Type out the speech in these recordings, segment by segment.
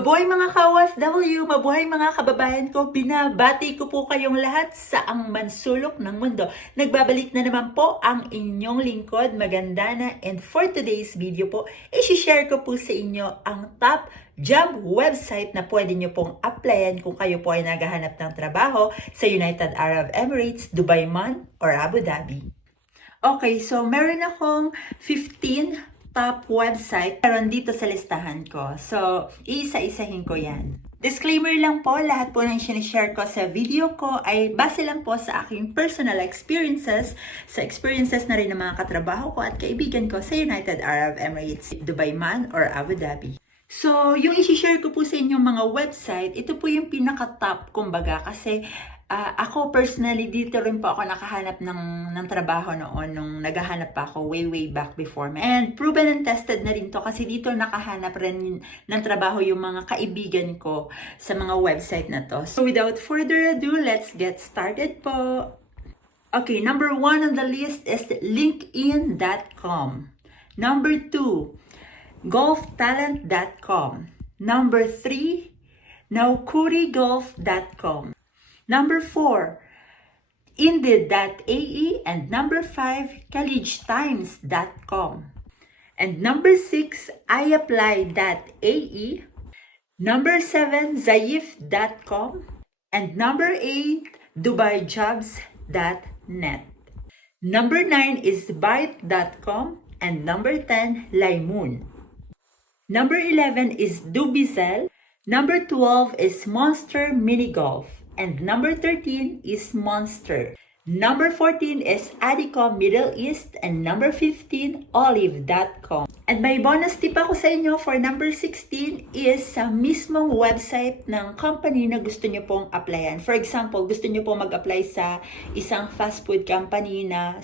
Mabuhay mga ka-OFW, mabuhay mga kababayan ko, binabati ko po kayong lahat sa ang mansulok ng mundo. Nagbabalik na naman po ang inyong lingkod, Magandana, and for today's video po, isi-share ko po sa inyo ang top job website na pwede nyo pong applyan kung kayo po ay naghahanap ng trabaho sa United Arab Emirates, Dubai man, or Abu Dhabi. Okay, so meron akong 15 top website meron dito sa listahan ko. So, iisa-isahin ko yan. Disclaimer lang po, lahat po ng sinishare ko sa video ko ay base lang po sa aking personal experiences, sa experiences na rin ng mga katrabaho ko at kaibigan ko sa United Arab Emirates, Dubai man, or Abu Dhabi. So, yung isi-share ko po sa inyo mga website, ito po yung pinaka-top, kumbaga, kasi ako personally, dito rin po ako nakahanap ng trabaho noon, nung naghahanap pa ako way back before. And proven and tested na rin to kasi dito nakahanap rin ng trabaho yung mga kaibigan ko sa mga website na to. So without further ado, let's get started po. Okay, number 1 on the list is LinkedIn.com. Number 2, GolfTalent.com. Number 3, NowKuriGolf.com. Number 4, Indeed.ae, and number 5, CollegeTimes.com. And number 6, IApply.ae. Number 7, Zaif.com. And number 8, DubaiJobs.net. Number 9 is Byte.com. And number 10, Laymoon. Number 11 is Dubizel. Number 12 is Monster Mini Golf. And number 13 is Monster. Number 14 is Adicom Middle East. And number 15, Olive.com. And may bonus tip ako sa inyo for number 16 is sa mismong website ng company na gusto nyo pong applyan. For example, gusto nyo pong mag-apply sa isang fast food company na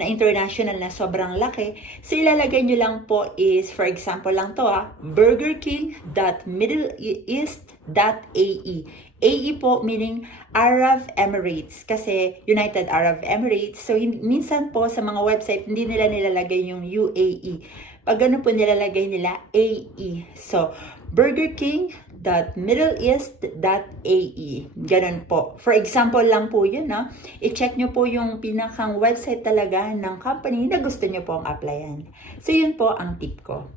international na sobrang laki. So ilalagay nyo lang po is, for example lang to burgerking.middleeast.ae. AE po meaning Arab Emirates kasi United Arab Emirates. So minsan po sa mga website hindi nila nilalagay yung UAE. Pag ganun po nilalagay nila AE. So burgerking.middleeast.ae. Ganun po. For example lang po yun, i-check nyo po yung pinakang website talaga ng company na gusto nyo pong applyan. So yun po ang tip ko.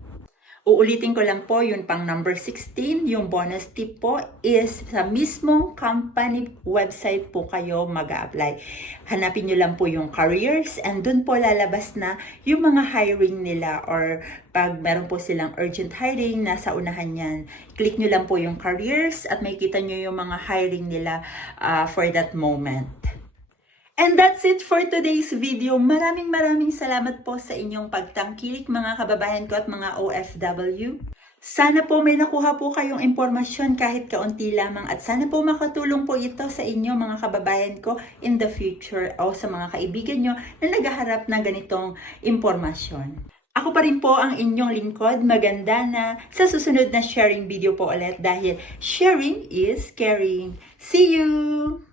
Uulitin ko lang po yung pang number 16, yung bonus tip po is sa mismong company website po kayo mag-a-apply. Hanapin nyo lang po yung careers and dun po lalabas na yung mga hiring nila or pag meron po silang urgent hiring, nasa unahan yan. Click nyo lang po yung careers at makikita nyo yung mga hiring nila for that moment. And that's it for today's video. Maraming salamat po sa inyong pagtangkilik mga kababayan ko at mga OFW. Sana po may nakuha po kayong impormasyon kahit kaunti lamang at sana po makatulong po ito sa inyo mga kababayan ko in the future o sa mga kaibigan nyo na naghaharap ng ganitong impormasyon. Ako pa rin po ang inyong lingkod, Magandana, sa susunod na sharing video po ulit dahil sharing is caring. See you!